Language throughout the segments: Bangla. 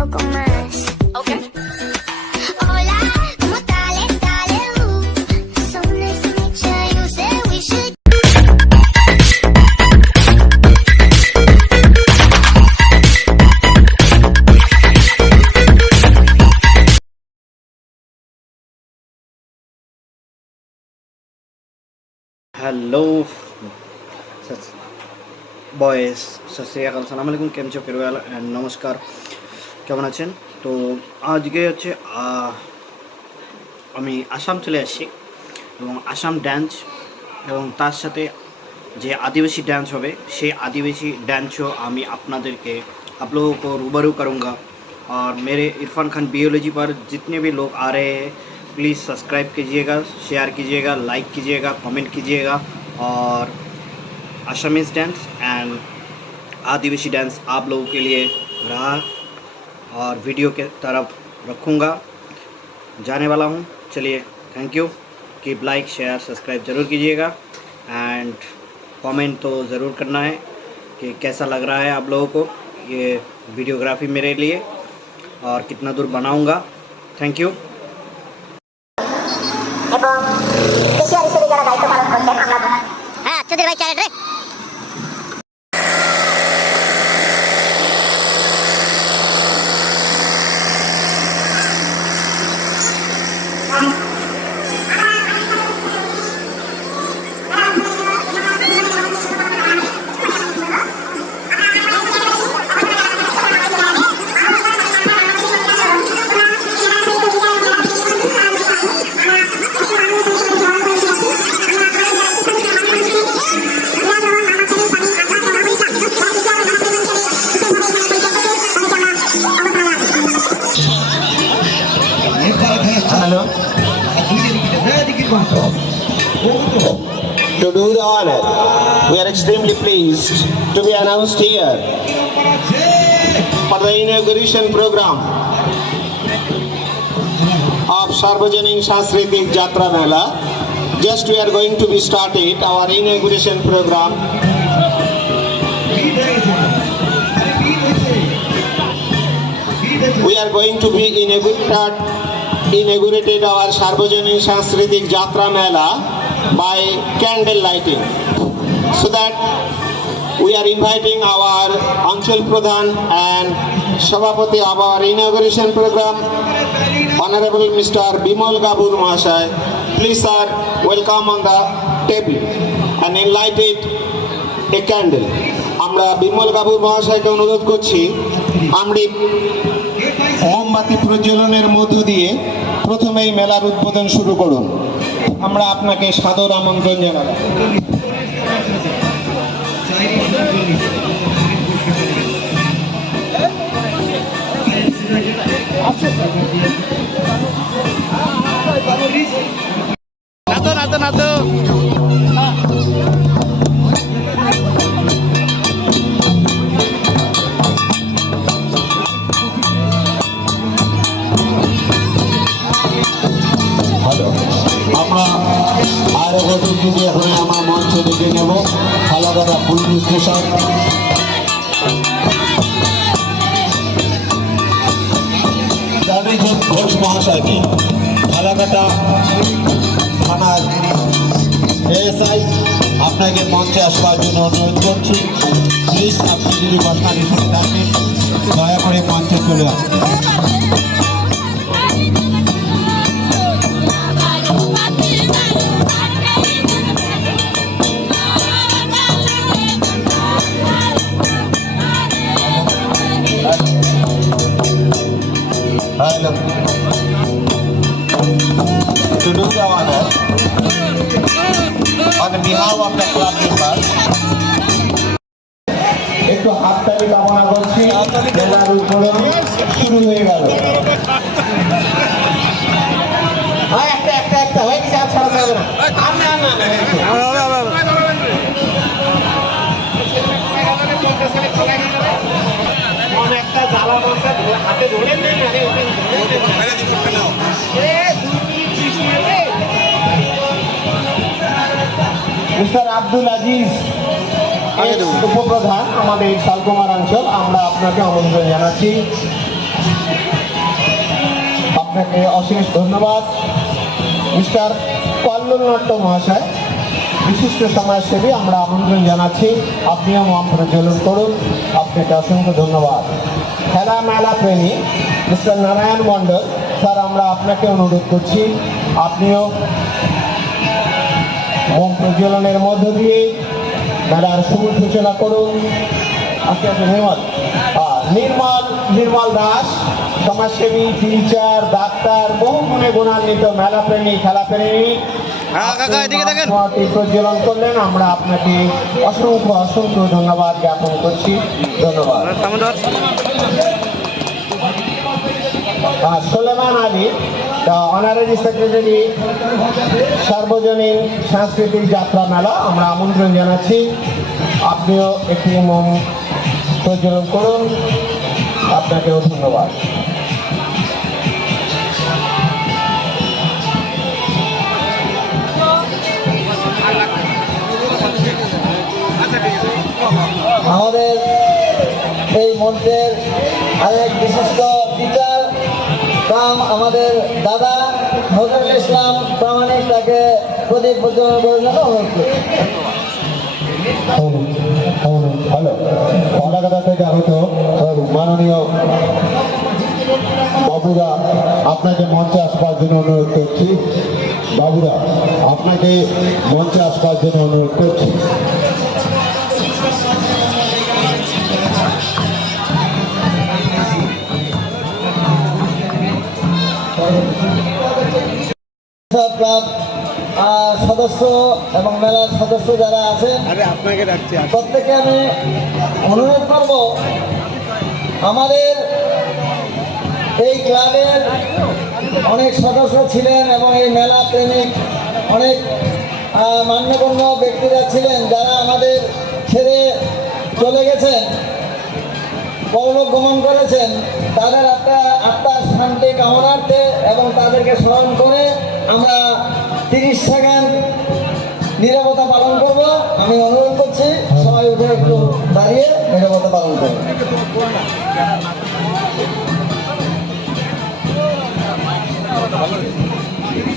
poco más. Okay. Hola, ¿cómo estás? Dale, so nice to meet you. You said we should. Hello বয়েস, সত শ্রী আকাল, সালাম আলাইকুম, কেমন છો ফেরওয়েল অ্যান্ড নমস্কার, কেমন আছেন? তো আজকে হচ্ছে আমি আসাম চলে আসছি এবং আসাম ডান্স এবং তার সাথে যে आदिवासी डांस হবে সেই आदिवासी डांसও আমি আপনাদেরকে आप लोगों को रूबरू करूँगा। और मेरे इरफान खान बियोलॉजी पर जितने भी लोग आ रहे हैं प्लीज़ सब्सक्राइब कीजिएगा, शेयर कीजिएगा, लाइक कीजिएगा, कमेंट कीजिएगा। और Assamese dance and Adivasi dance आप लोगों के लिए रहा और वीडियो के तरफ रखूँगा, जाने वाला हूँ। चलिए, thank you, keep like share subscribe ज़रूर कीजिएगा एंड कमेंट तो ज़रूर करना है कि कैसा लग रहा है आप लोगों को ये वीडियोग्राफी मेरे लिए और कितना दूर बनाऊँगा। Thank you. এবং এশিয়ার হিসেবে যারা দায়িত্ব পালন করছেন আমরা হ্যাঁ চৌধুরী ভাই চ্যানেল রে Hello. To do the honor, we are extremely pleased to be announced here for the inauguration program of Sarvajanik Sanskritik Jatra Mela. Just we are going to be started our inauguration program. We are going to be inaugurated our Sarvajanik Sanskritik Jatra Mela by candle lighting. So that we are inviting our Anchal Pradhan and Sabhapati of our inauguration program, Honorable Mr. Bimal Gabur Mahashay. Please sir, welcome on the table and lighted a candle. আমরা বিমল বাবু মহাশয়কে অনুরোধ করছি আমরা মোমবাতি প্রজ্বলনের মধ্য দিয়ে প্রথমেই মেলার উদ্বোধন শুরু করুন। আমরা আপনাকে সাদর আমন্ত্রণ জানাই। নাতো আমরা আর গতদিনে এখন আমার মঞ্চে ডেকে নেব ফালাকাটা পুলিশ স্টেশন দাবিজন ঘোষ মহাশয়কে ফালাকাটা থানার এএসআই আপনাকে মঞ্চে আসবার জন্য অনুরোধ করছি। প্লিজ আপনি যদি বসার হিসেবে থাকেন দয়া করে মঞ্চে চলে আসুন। Hello. To do the honor, on behalf of the club members, একটু হাততালি কামনা করছি। মেলার উদ্বোধন শুরু হয়ে গেল। একটা হয়ে গেছে, আর ছাড়া যাবে না। একটা জ্বালা মশা হাতে ধরে মিস্টার আব্দুল আজিজ উপপ্রধান আমাদের শালকুমার অঞ্চল, আমরা আপনাকে আমন্ত্রণ জানাচ্ছি। আপনাকে অশেষ ধন্যবাদ। মিস্টার কল্লোল নট্ট মহাশয়, বিশিষ্ট সমাজসেবী, আমরা আমন্ত্রণ জানাচ্ছি, আপনিও মম প্রজ্বলন করুন। আপনাকে অসংখ্য ধন্যবাদ। খেলা মেলা প্রেমী মিস্টার নারায়ণ মণ্ডল স্যার, আমরা আপনাকে অনুরোধ করছি, আপনিও মম প্রজ্বলনের মধ্য দিয়ে মেলার শুভ সূচনা করুন। আচ্ছা আচ্ছা, নির্মল দাস, সমাজসেবী, টিচার, ডাক্তার, বহু গুণে গুণান্বিত মেলাপ্রেমী, খেলাপ্রেমী, প্রজ্বলন করলেন। আমরা আপনাকে অসংখ্য অসংখ্য ধন্যবাদ জ্ঞাপন করছি। ধন্যবাদ। সোলেমান আলী, অনারারি সেক্রেটারি, সার্বজনীন সাংস্কৃতিক যাত্রা মেলা, আমরা আমন্ত্রণ জানাচ্ছি, আপনিও একটি মম প্রজ্বলন করুন। আপনাকেও ধন্যবাদ। আমাদের এই মঞ্চের আরেক বিশিষ্ট টিচার কাম আমাদের দাদা নজরুল ইসলাম প্রামাণিক, তাকে প্রদীপ প্রজ্বলন করার জন্য অনুরোধ করি। হ্যালো, কলকাতা থেকে আগত মাননীয় বাবুরা, আপনাকে মঞ্চে আসবার জন্য অনুরোধ করছি। বাবুরা, আপনাকে মঞ্চে আসবার জন্য অনুরোধ করছি। সদস্য এবং মেলার সদস্য যারা আছে, প্রত্যেকে আমি অনুরোধ করব, আমাদের এই ক্লাবের অনেক সদস্য ছিলেন এবং এই মেলা প্রেমিক অনেক মান্যগণ্য ব্যক্তিরা ছিলেন, যারা আমাদের ছেড়ে চলে গেছেন, পরলোক গমন করেছেন। তাদের আত্মার শান্তি কামনার্থে এবং তাদেরকে স্মরণ করে আমরা 30 সেকেন্ড নীরবতা পালন করব। আমি অনুরোধ করছি সবাই উঠে একটু দাঁড়িয়ে নীরবতা পালন করব।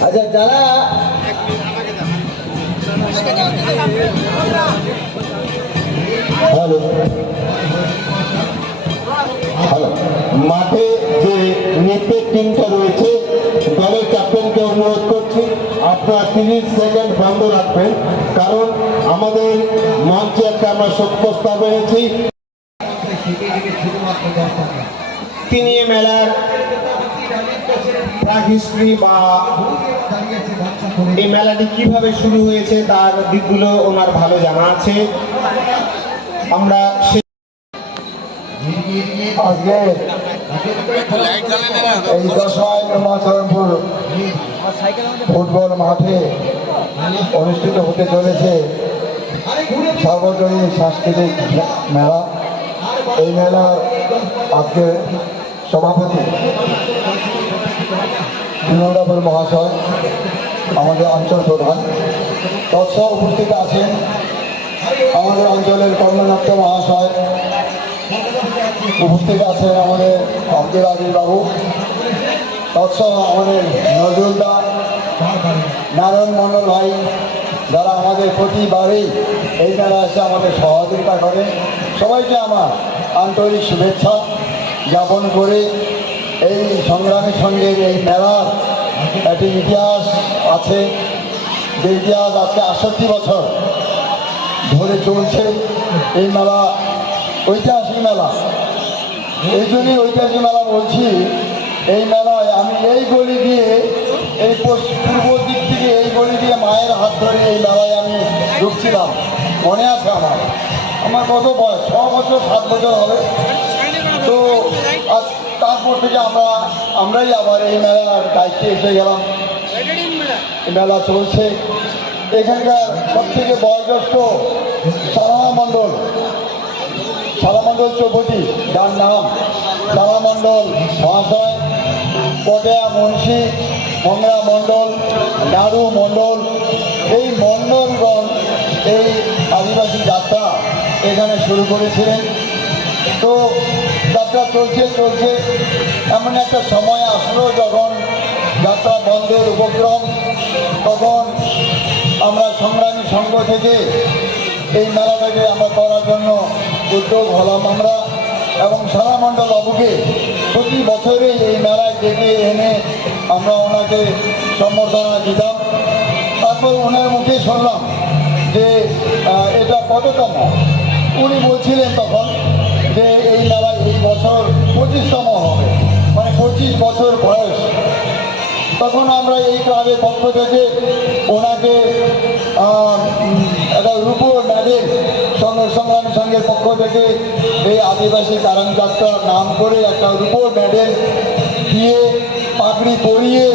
আচ্ছা, যারা হ্যালো হ্যালো, মাঠে যে নেটের টিমটা রয়েছে, দলের ক্যাপ্টেনকে অনুরোধ করছি, আপনারা 30 সেকেন্ড বন্ধ রাখবেন, কারণ আমাদের মঞ্চে একটা আমরা শোক প্রস্তাব এনেছি। তিনি এ মেলার প্রাক হিস্ট্রি বা এই মেলাটি কিভাবে শুরু হয়েছে তার দিকগুলো ওনার ভালো জানা আছে। আমরা আজকে এই 10 মাইল উমাচরণপুর ফুটবল মাঠে অনুষ্ঠিত হতে চলেছে সর্বজনীন সাংস্কৃতিক মেলা। এই মেলার আজকে সভাপতি বিনোদাপুর মহাশয়, আমাদের অঞ্চল প্রধান, তৎসহ উপস্থিত আছেন আমাদের অঞ্চলের কর্মনাট্য মহাশয়, উপস্থিত আছেন আমাদের আব্দুল আজিজ বাবু, তৎসহ আমাদের নজরুলদা, নারায়ণ মণ্ডল ভাই, যারা আমাদের প্রতিবারেই এই মেলা এসে আমাদের সহযোগিতা করেন। সবাইকে আমার আন্তরিক শুভেচ্ছা জ্ঞাপন করে এই সংগ্রামের সঙ্গে এই মেলার একটি ইতিহাস আছে, যে ইতিহাস আজকে 68 বছর ধরে চলছে। এই মেলা ঐতিহাসিক মেলা, এই জন্যই ঐতিহাসিক মেলা বলছি। এই মেলায় আমি এই গলি দিয়ে, এই পূর্ব দিক থেকে এই গলি দিয়ে মায়ের হাত ধরে এই মেলায় আমি ঢুকছিলাম, মনে আছে আমার কত বয়স, 6 বছর 7 বছর হবে। তো আজ তারপর থেকে আমরাই আবার এই মেলার দায়িত্বে এসে গেলাম। মেলা চলছে। এখানকার সব থেকে বয়োজ্যেষ্ঠ সালামণ্ডল চৌপতি, যার নাম সালামণ্ডল মহাশয়, পটেয়া মুন্সি, মংরা মণ্ডল, নাড়ু মণ্ডল, এই মণ্ডলগণ এই আদিবাসী যাত্রা এখানে শুরু করেছিলেন। তো যাত্রা চলছে এমন একটা সময় আসলো যখন যাত্রা বন্ধের উপক্রম, তখন আমরা সংগ্রামী সংঘ থেকে এই মেলাটাকে আমরা করার জন্য উদ্যোগ হলাম আমরা, এবং সারামণ্ডল বাবুকে প্রতি বছরই এই মেলায় ডেকে এনে আমরা ওনাকে সম্বর্ধনা দিতাম। তারপর ওনার মুখে শুনলাম যে এটা কততম, উনি বলছিলেন তখন যে এই মেলায় এই বছর 25তম হবে, মানে 25 বছর বয়স। তখন আমরা এই ক্লাবের পক্ষ থেকে ওনাকে একটা রূপোর মেডেল সংগ্রামী সংঘের পক্ষ থেকে এই আদিবাসী কারণ যাত্রার নাম করে একটা রূপোর মেডেল দিয়ে পাগড়ি পরিয়ে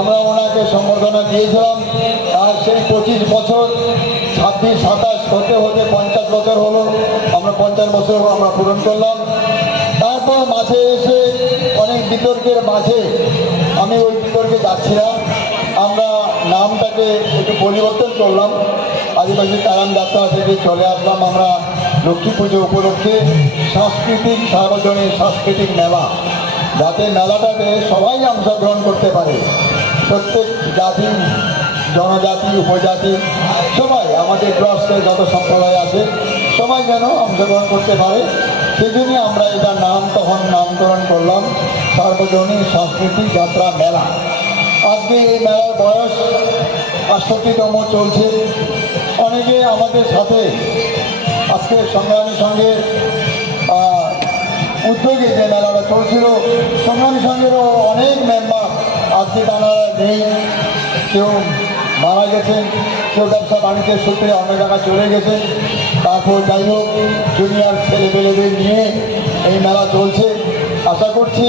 আমরা ওনাকে সম্বর্ধনা দিয়েছিলাম। আর সেই 25 বছর 26, 27 হতে হতে 50 বছর হলো, আমরা 50 বছর আমরা পূরণ করলাম। তারপর মাঝে এসে অনেক বিতর্কের মাঝে আমি ওই বিতর্কে যাচ্ছিলাম, আমরা নামটাকে একটু পরিবর্তন করলাম, আদিবাসী কারণ যাত্রা থেকে চলে আসলাম আমরা লক্ষ্মী পুজো উপলক্ষে সাংস্কৃতিক সার্বজনীন সাংস্কৃতিক মেলা, যাতে মেলাটাতে সবাই অংশগ্রহণ করতে পারে, প্রত্যেক জাতি জনজাতি উপজাতি সবাই, আমাদের গ্রাসে যত সম্প্রদায় আছে সবাই যেন অংশগ্রহণ করতে পারে। সেই জন্যই আমরা এটার নাম তখন নামকরণ করলাম সার্বজনীন সাংস্কৃতিক যাত্রা মেলা। আজকে এই মেলার বয়স ৬৫তম চলছে। অনেকে আমাদের সাথে আজকে সংগ্রামী সংঘের উদ্যোগে যে মেলাটা চলছিল, সংগ্রামী সংঘেরও অনেক মেম্বার আজকে তারা নেই, কেউ মারা গেছেন, কেউ ব্যবসা বাণিজ্যের সূত্রে অন্য জায়গায় চলে গেছেন। তারপর যাই হোক জুনিয়র ছেলেপেলেদের নিয়ে এই মেলা চলছে। আশা করছি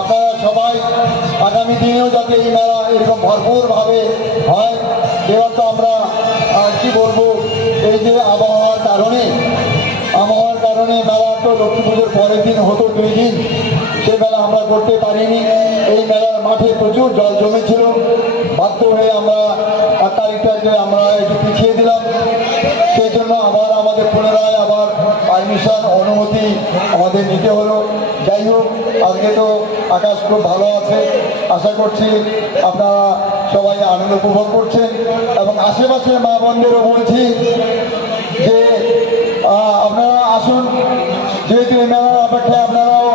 আপনারা সবাই আগামী দিনেও যাতে এই মেলা এরকম ভরপুরভাবে হয়। এবার তো আমরা কি বলবো, এই যে আবহাওয়ার কারণে মেলা তো লক্ষ্মী পুজোর পরের দিন হতো 2 দিন, সে মেলা আমরা করতে পারিনি। এই মেলার মাঠে প্রচুর জল জমেছিল, বাধ্য হয়ে আমরা তারিখটাকে আমরা একটু পিছিয়ে দিলাম। সেই জন্য আবার আমাদের পুনরায় আবার পারমিশন অনুমতি আমাদের নিতে হলো। যাই হোক আজকে তো আকাশ খুব ভালো আছে, আশা করছি আপনারা সবাই আনন্দ উপভোগ করছেন। এবং আশেপাশে মা বোনদেরও বলছি যে আপনারা আসুন, যেহেতু এই মেলার অপেক্ষায় আপনারাও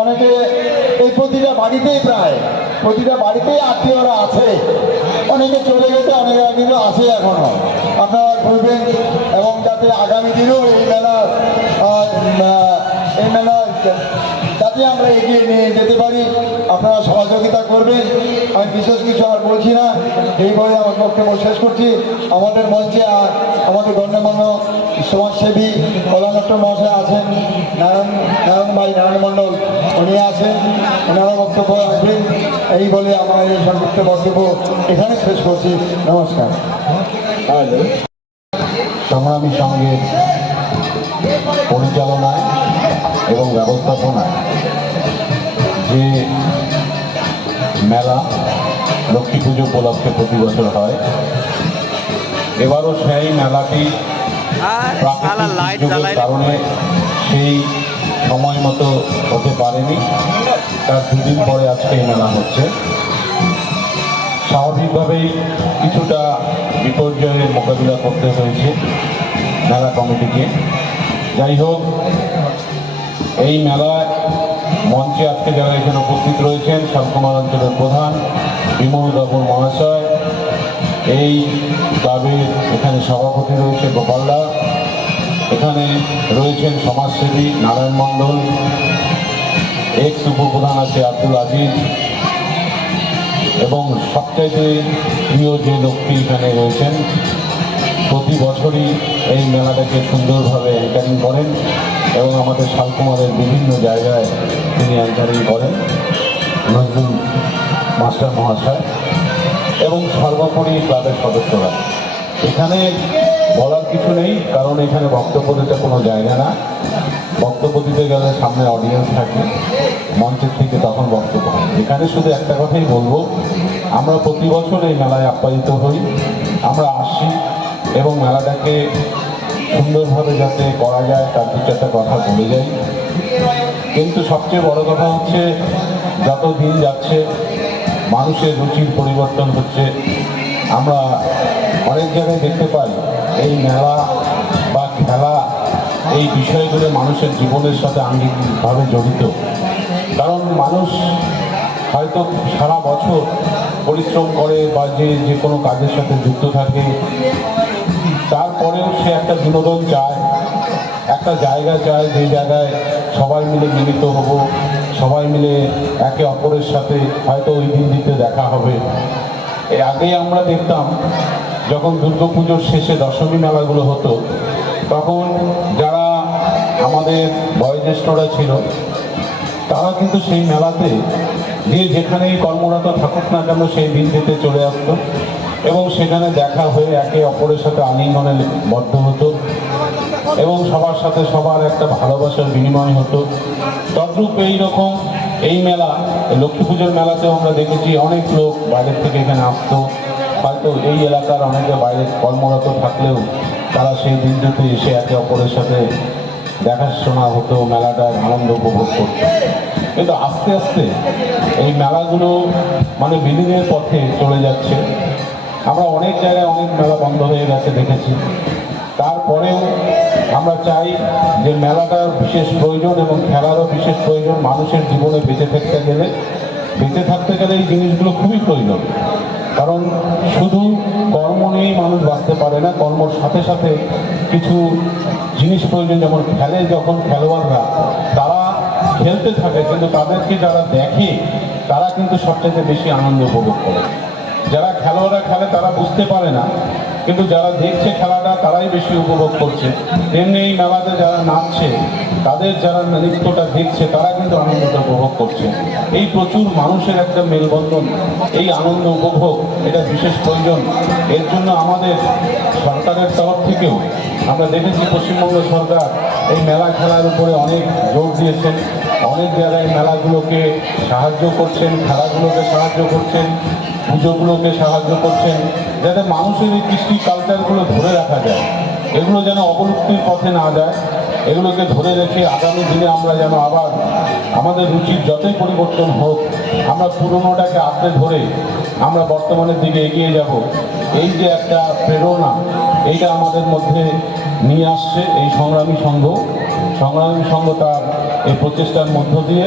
অনেকে এই প্রতিটা বাড়িতেই আত্মীয়রা আছে, অনেকে চলে গেছে, অনেকে কিন্তু আছে এখনো, আপনারা ঘুরবেন এবং যাতে আগামী দিনেও এই মেলা যাতে আমরা এগিয়ে নিয়ে যেতে পারি আপনারা সহযোগিতা করবেন। আমি বিশেষ কিছু আর বলছি না, এই বলে আমার বক্তব্য শেষ করছি। আমাদের মঞ্চে আর আমাদের গণ্যমান্য সমাজসেবী কলানট্ট মহাশয় আছেন, নারায়ণ মণ্ডল উনি আছেন, ওনারা বক্তব্য রাখবেন। এই বলে আমার এই সংক্ষিপ্ত বক্তব্য এখানে শেষ করছি। নমস্কার। সংগ্রামী সংঘের পরিচালনায় এবং ব্যবস্থাপনায় যে মেলা লক্ষ্মী পুজো উপলক্ষে প্রতি বছর হয়, এবারও সেই মেলাটি প্রাকৃতিক দুর্যোগের কারণে সেই সময় মতো হতে পারেনি। তার 2 দিন পরে আজকে এই মেলা হচ্ছে। স্বাভাবিকভাবেই কিছুটা বিপর্যয়ের মোকাবিলা করতে হয়েছে মেলা কমিটিকে। যাই হোক, এই মেলায় মঞ্চে আজকে যারা এখানে উপস্থিত রয়েছেন, শালকুমার অঞ্চলের প্রধান বিমল বাবু মহাশয়, এই ক্লাবের এখানে সভাপতি রয়েছে গোপালদা, এখানে রয়েছেন সমাজসেবী নারায়ণ মণ্ডল, এক্স উপপ্রধান আছে আব্দুল আজিজ, এবং সবচাইতে প্রিয় যে লোকটি এখানে রয়েছেন, প্রতি বছরই এই মেলাটাকে সুন্দরভাবে অ্যাঙ্কারিং করেন এবং আমাদের শালকুমারের বিভিন্ন জায়গায় তিনি অ্যাঙ্কারিং করেন, নজরুল মাস্টার মহাশয়, এবং সর্বোপরি ক্লাবের সদস্যরা। এখানে বলার কিছু নেই, কারণ এখানে বক্তব্য দিতে কোনো জায়গা না। বক্তব্য দিতে গেলে সামনে অডিয়েন্স থাকে, মঞ্চের থেকে তখন বক্তব্য হয়। এখানে শুধু একটা কথাই বলবো, আমরা প্রতি বছর এই মেলায় আপ্যায়িত হই, আমরা আসি এবং মেলাটাকে সুন্দরভাবে যাতে করা যায় তার 2-4টা কথা বলে যাই। কিন্তু সবচেয়ে বড় কথা হচ্ছে, যত দিন যাচ্ছে মানুষের রুচির পরিবর্তন হচ্ছে। আমরা অনেক জায়গায় দেখতে পাই এই মেলা বা খেলা এই বিষয়গুলো মানুষের জীবনের সাথে আঙ্গিকভাবে জড়িত। কারণ মানুষ হয়তো সারা বছর পরিশ্রম করে বা যে কোনো কাজের সাথে যুক্ত থাকে, তারপরেও সে একটা বিনোদন চায়, একটা জায়গা চায় যে জায়গায় সবাই মিলে মিলিত হব, সবাই মিলে একে অপরের সাথে হয়তো ওই দিনটিতে দেখা হবে। এর আগে আমরা দেখতাম যখন দুর্গাপুজোর শেষে দশমী মেলাগুলো হতো, তখন যারা আমাদের বয়োজ্যেষ্ঠরা ছিল তারা কিন্তু সেই মেলাতে যে যেখানেই কর্মরত থাকুক না কেন সেই দিনটিতে চলে আসতো এবং সেখানে দেখা হয়ে একে অপরের সাথে আলিঙ্গনে বদ্ধ হতো এবং সবার সাথে সবার একটা ভালোবাসার বিনিময় হতো। তদ্রূপ এইরকম এই মেলা, লক্ষ্মী পুজোর মেলাতেও আমরা দেখেছি অনেক লোক বাইরের থেকে এখানে আসতো। হয়তো এই এলাকার অনেকে বাইরে কর্মরত থাকলেও তারা সেই দিনটিতে এসে একে অপরের সাথে দেখাশোনা হতো, মেলাটার আনন্দ উপভোগ করতো। কিন্তু আস্তে আস্তে এই মেলাগুলো মানে বিলীনের পথে চলে যাচ্ছে। আমরা অনেক জায়গায় অনেক মেলা বন্ধ হয়ে গেছে দেখেছি। তারপরেও আমরা চাই যে মেলাটার বিশেষ প্রয়োজন এবং খেলারও বিশেষ প্রয়োজন। মানুষের জীবনে বেঁচে থাকতে গেলে এই জিনিসগুলো খুবই প্রয়োজন। কারণ শুধু কর্ম নিয়েই মানুষ বাঁচতে পারে না, কর্মর সাথে সাথে কিছু জিনিস প্রয়োজন। যেমন যখন খেলোয়াড়রা তারা খেলতে থাকে, কিন্তু তাদেরকে যারা দেখে তারা কিন্তু সবচেয়ে বেশি আনন্দ উপভোগ করে। যারা খেলোয়াড়রা খেলে তারা বুঝতে পারে না, কিন্তু যারা দেখছে খেলাটা তারাই বেশি উপভোগ করছে। তেমনি এই মেলাতে যারা নাচছে, তাদের যারা নৃত্যটা দেখছে তারা কিন্তু আনন্দটা উপভোগ করছে। এই প্রচুর মানুষের একটা মেলবন্ধন, এই আনন্দ উপভোগ এটা বিশেষ প্রয়োজন। এর জন্য আমাদের সরকারের তরফ থেকেও আমরা দেখেছি পশ্চিমবঙ্গ সরকার এই মেলা খেলার উপরে অনেক জোর দিয়েছেন। অনেক জায়গায় মেলাগুলোকে সাহায্য করছেন, খেলাগুলোকে সাহায্য করছেন, পুজোগুলোকে সাহায্য করছেন, যাতে মানুষের এই কৃষ্টি কালচারগুলো ধরে রাখা যায়, এগুলো যেন অবলুপ্তির পথে না যায়। এগুলোকে ধরে রেখে আগামী দিনে আমরা যেন আবার আমাদের রুচির যতই পরিবর্তন হোক, আমরা পুরনোটাকে আঁকড়ে ধরে আমরা বর্তমানের দিকে এগিয়ে যাব। এই যে একটা প্রেরণা, এইটা আমাদের মধ্যে নিয়ে আসছে এই সংগ্রামী সংঘ তার এই প্রচেষ্টার মধ্য দিয়ে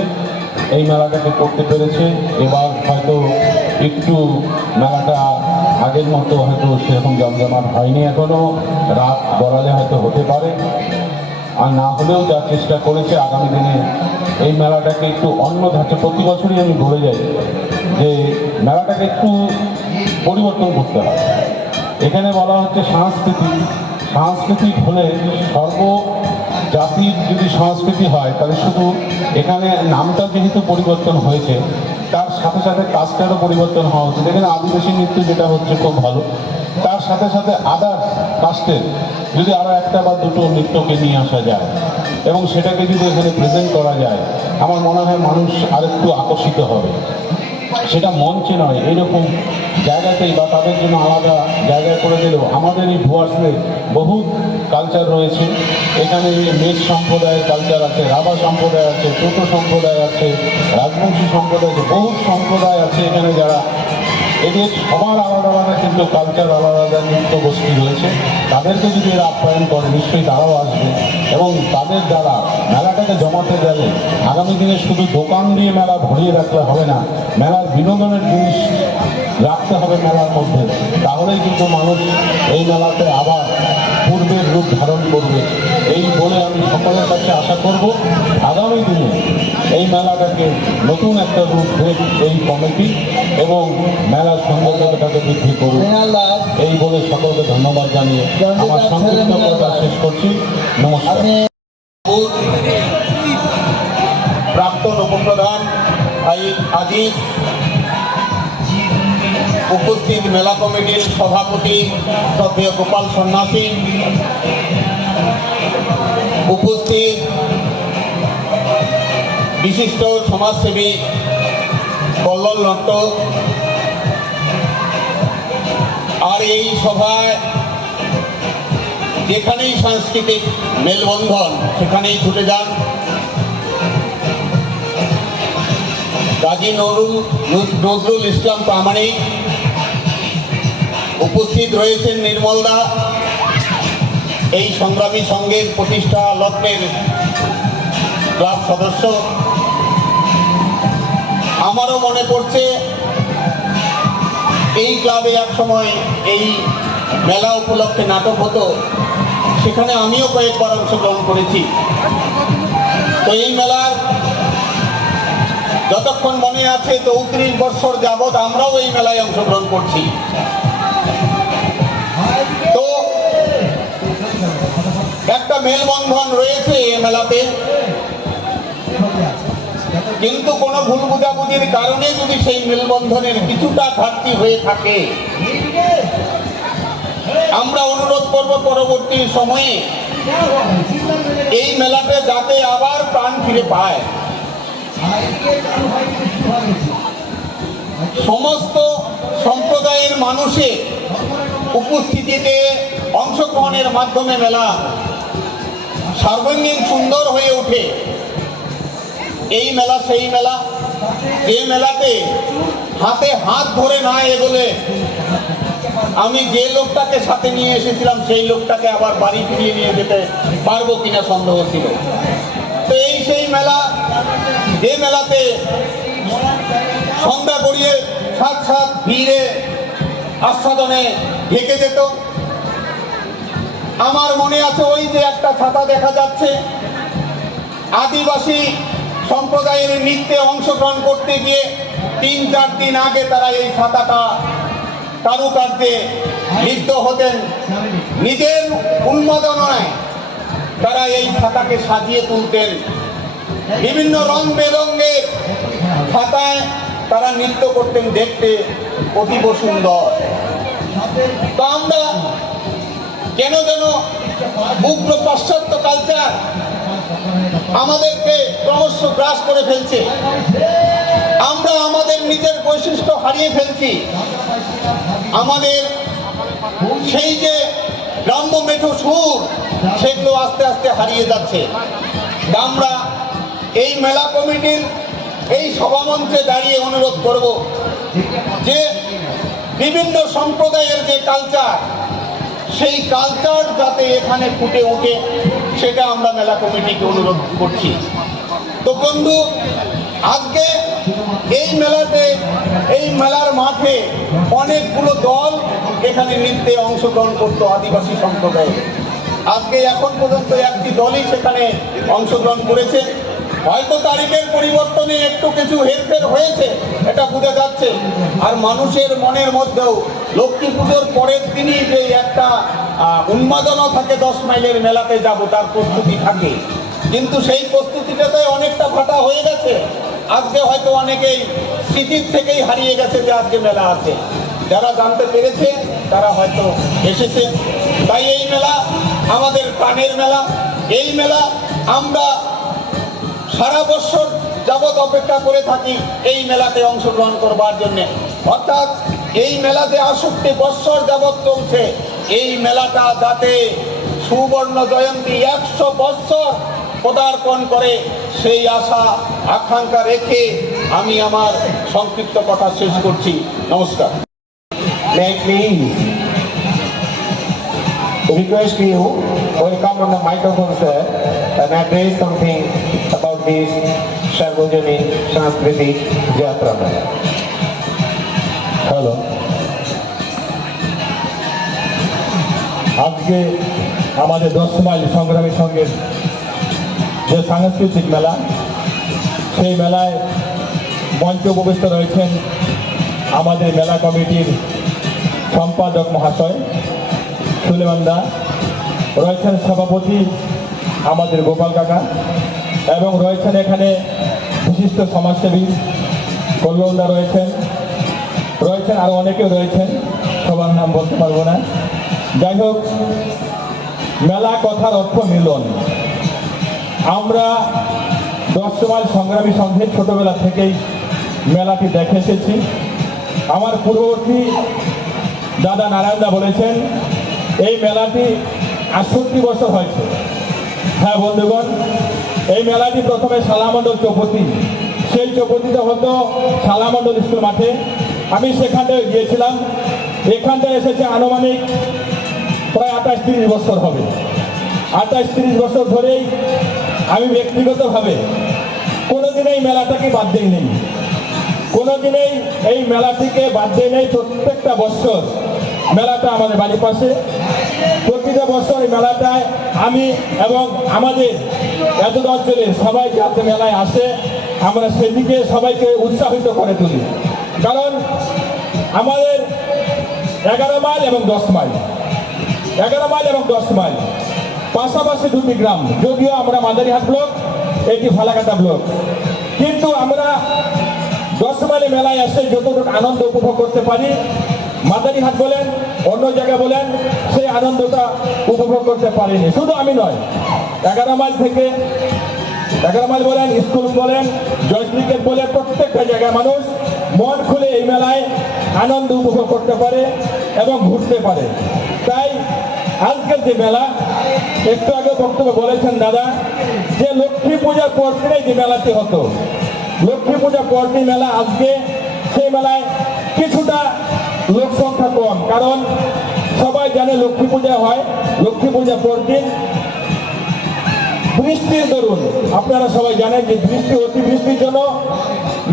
এই মেলাটাকে করতে পেরেছে। এবার হয়তো একটু মেলাটা আগের মতো হয়তো সেরকম জমজমাট হয়নি, এখনও রাত গড়ালে হয়তো হতে পারে, আর না হলেও যা চেষ্টা করেছে আগামী দিনে এই মেলাটাকে একটু অন্য ধাঁচে, প্রতি বছরই আমি বলে যাই যে মেলাটাকে একটু পরিবর্তন করতে হবে। এখানে বলা হচ্ছে সাংস্কৃতিক হলে সর্বজাতির যদি সংস্কৃতি হয় তাহলে শুধু এখানে নামটা যেহেতু পরিবর্তন হয়েছে তার সাথে সাথে কাজটারও পরিবর্তন হওয়া উচিত। এখানে আদিবাসী নৃত্য যেটা হচ্ছে খুব ভালো, তার সাথে সাথে আদার্স কাস্টের যদি আরও একটা বা দুটো নৃত্যকে নিয়ে আসা যায় এবং সেটাকে যদি এখানে প্রেজেন্ট করা যায়, আমার মনে হয় মানুষ আরেকটু আকর্ষিত হবে। সেটা মঞ্চে নয়, এরকম জায়গাতেই বা তাদের জন্য আলাদা জায়গায় করে দিলেও আমাদের এই ডুয়ার্সে বহু কালচার রয়েছে। এখানে মেষ সম্প্রদায়ের কালচার আছে, রাভা সম্প্রদায় আছে, টোটো সম্প্রদায় আছে, রাজবংশী সম্প্রদায় আছে, বহু সম্প্রদায় আছে এখানে, যারা এদের সবার আলাদা আলাদা কিন্তু কালচার, আলাদা আলাদা নৃত্য গোষ্ঠী রয়েছে। তাদেরকে যদি এরা আপ্যায়ন করে নিশ্চয়ই তারাও আসবে এবং তাদের দ্বারা মেলাটাকে জমাতে গেলে আগামী দিনে শুধু দোকান দিয়ে মেলা ভরিয়ে রাখলে হবে না, মেলার বিনোদনের জিনিস রাখতে হবে মেলার মধ্যে। তাহলেই কিন্তু মানুষ এই মেলাতে আবার পূর্বের রূপ ধারণ করবে। এই বলে আমি সকলের কাছে আশা করব আগামী দিনে এই মেলাটাকে নতুন একটা রূপ দেখ এই কমিটি এবং মেলার সৌন্দর্যতাকে বৃদ্ধি করুন। এই বলে সকলকে ধন্যবাদ জানিয়ে আমার সংক্ষিপ্ত কথা শেষ করছি। নমস্কার। প্রাক্তন উপপ্রধান আজিজ, উপস্থিত মেলা কমিটির সভাপতি শ্রদ্ধেয় গোপাল সন্ন্যাসী, উপস্থিত বিশিষ্ট সমাজসেবী কল্লোল নট্ট, আর এই সভায় যেখানেই সাংস্কৃতিক মেলবন্ধন সেখানেই ছুটে যান। কাজী নজরুল ইসলাম প্রামাণিক, উপস্থিত রয়েছেন নির্মল দা, এই সংগ্রামী সংঘের প্রতিষ্ঠা লগ্নের ক্লাব সদস্য। আমারও মনে পড়ছে এই ক্লাবে এক সময় এই মেলা উপলক্ষে নাটক হতো, সেখানে আমিও কয়েকবার অংশগ্রহণ করেছি। তো এই মেলার যতক্ষণ মনে আছে 34 বছর যাবৎ আমরাও এই মেলায় অংশগ্রহণ করছি। তো একটা মেলবন্ধন রয়েছে এই মেলাতে, কিন্তু কোনো ভুল বুঝাবুঝির কারণে যদি সেই মেলবন্ধনের কিছুটা ঘাটতি হয়ে থাকে, আমরা অনুরোধ করব পরবর্তী সময়ে এই মেলাতে যাতে আবার প্রাণ ফিরে পায়। সমস্ত সম্প্রদায়ের মানুষের উপস্থিতিতে অংশগ্রহণের মাধ্যমে মেলা সর্বাঙ্গীন সুন্দর হয়ে ওঠে। এই মেলা সেই মেলা, যে মেলাতে হাতে হাত ধরে না এগোলে আমি যে লোকটাকে সাথে নিয়ে এসেছিলাম সেই লোকটাকে আবার বাড়ি ফিরিয়ে নিয়ে যেতে পারবো কিনা সন্দেহ ছিল। তো এই সেই মেলা, যে মেলাতে সন্ধ্যা গড়িয়ে সাত সাত ভিড়ে আস্বাদনে ঢেকে যেত। আমার মনে আছে ওই যে একটা ছাতা দেখা যাচ্ছে, আদিবাসী সম্প্রদায়ের নৃত্যে অংশগ্রহণ করতে গিয়ে 3-4 দিন আগে তারা এই ছাতাটা কারুকার্যে লিপ্ত হতেন। নিজের উন্মাদনায় তারা এই ছাতাকে সাজিয়ে তুলতেন, বিভিন্ন রং বেরঙের ছাতায় তারা নৃত্য করতেন, দেখতে অতীব সুন্দর। তো আমরা কেন যেন উগ্র পাশ্চাত্য কালচার আমাদেরকে ক্রমশ গ্রাস করে ফেলছে, আমরা আমাদের নিজের বৈশিষ্ট্য হারিয়ে ফেলছি। আমাদের সেই যে গ্রাম্য মেঠো সুর, সেগুলো আস্তে আস্তে হারিয়ে যাচ্ছে। আমরা এই মেলা কমিটির এই সভামঞ্চে দাঁড়িয়ে অনুরোধ করব যে বিভিন্ন সম্প্রদায়ের যে কালচার, সেই কালচার যাতে এখানে ফুটে ওঠে, সেটা আমরা মেলা কমিটিকে অনুরোধ করছি। তো বন্ধু, আজকে এই মেলাতে, এই মেলার মাঠে অনেকগুলো দল এখানে নৃত্যে অংশগ্রহণ করতো আদিবাসী সম্প্রদায়ের। আজকে এখন পর্যন্ত একটি দলই সেখানে অংশগ্রহণ করেছে। হয়তো তারিখের পরিবর্তনে একটু কিছু হেরফের হয়েছে, এটা বোঝা যাচ্ছে। আর মানুষের মনের মধ্যেও লক্ষ্মী পুজোর পরের দিনই যে একটা উন্মাদনা থাকে 10 মাইলের মেলাতে যাব, তার প্রস্তুতি থাকে, কিন্তু সেই প্রস্তুতিটাতে অনেকটা ফাটা হয়ে গেছে। আজকে হয়তো অনেকেই স্মৃতির থেকেই হারিয়ে গেছে যে আজকে মেলা আছে। যারা জানতে পেরেছে তারা হয়তো এসেছে। তাই এই মেলা আমাদের প্রাণের মেলা। এই মেলা আমরা সারা বছর যাবৎ অপেক্ষা করে থাকি এই মেলাতে অংশগ্রহণ করবার জন্যে। অর্থাৎ এই মেলা যে 68 বছর যাবৎ চলছে, এই মেলাটা যাতে সুবর্ণ জয়ন্তী 100 বছর পদার্পণ করে, সেই আশা আকাঙ্ক্ষা রেখে আমি আমার সংক্ষিপ্ত কথা শেষ করছি। নমস্কার। May I please request you will come on the microphone, sir, and address something about this Sarvojani Sanskritik Jatra Mela. Hello, আজকে আমাদের 10 মাইল সংগ্রামী সংঘের যে সাংস্কৃতিক মেলা, সেই মেলায় মঞ্চে উপবিষ্ট রয়েছেন আমাদের মেলা কমিটির সম্পাদক মহাশয় সুলেমান দা, রয়েছেন সভাপতি আমাদের গোপাল কাকা, এবং রয়েছেন এখানে বিশিষ্ট সমাজসেবী কল্যাণ দা, রয়েছেন আরও অনেকে রয়েছেন, সবার নাম বলতে পারবো না। যাই হোক, মেলা কথার অর্থ মিলন। আমরা 10 মাইল সংগ্রামী সংঘের ছোটবেলা থেকেই মেলাটি দেখে এসেছি। আমার পূর্ববর্তী দাদা নারায়ণ দা বলেছেন এই মেলাটি 68 বছর হয়েছে। হ্যাঁ বন্ধুগণ, এই মেলাটি প্রথমে শালামণ্ডল চৌপতি, সে সেই চৌপতিটা হতো শালামণ্ডল স্কুল মাঠে। আমি সেখানটায় গিয়েছিলাম। এখানটায় এসেছে আনুমানিক প্রায় 28-30 বছর হবে। 28-30 বছর ধরেই আমি ব্যক্তিগতভাবে কোনোদিন এই মেলাটাকে বাদ দিইনি, কোনোদিনই এই মেলাটিকে বাদ দিই নেই। প্রত্যেকটা বছর মেলাটা আমাদের বাড়ির পাশে, প্রতিটা বছর এই মেলাটায় আমি এবং আমাদের এত অঞ্চলের সবাই যাতে মেলায় আসে আমরা সেদিকে সবাইকে উৎসাহিত করে তুলি। কারণ আমাদের 11 মাইল এবং 10 মাইল, 11 মাইল এবং 10 মাইল পাশাপাশি দুটি গ্রাম, যদিও আমরা মাদারিহাট ব্লক, এটি ফালাকাটা ব্লক, কিন্তু আমরা 10 মাইলে মেলায় এসে যতটুকু আনন্দ উপভোগ করতে পারি, মাদারিহাট বলেন অন্য জায়গা বলেন সেই আনন্দটা উপভোগ করতে পারিনি। শুধু আমি নয়, 11 মাইল থেকে 11 মাইল বলেন, স্কুল বলেন, জয় ক্রিকেট বলেন, প্রত্যেকটা জায়গায় মানুষ মন খুলে এই মেলায় আনন্দ উপভোগ করতে পারে এবং ঘুরতে পারে। তাই আজকের যে মেলা, একটু আগে বক্তব্য বলেছেন দাদা, যে লক্ষ্মী পূজার পর দিনেই যে মেলাটি হতো, লক্ষ্মী পূজার পর দিন মেলা, আজকে সেই মেলায় কিছুটা লোক সংখ্যা কম। কারণ সবাই জানে লক্ষ্মী পূজা হয়, লক্ষ্মী পূজার পর দিন বৃষ্টির দরুন আপনারা সবাই জানেন যে অতিবৃষ্টির জন্য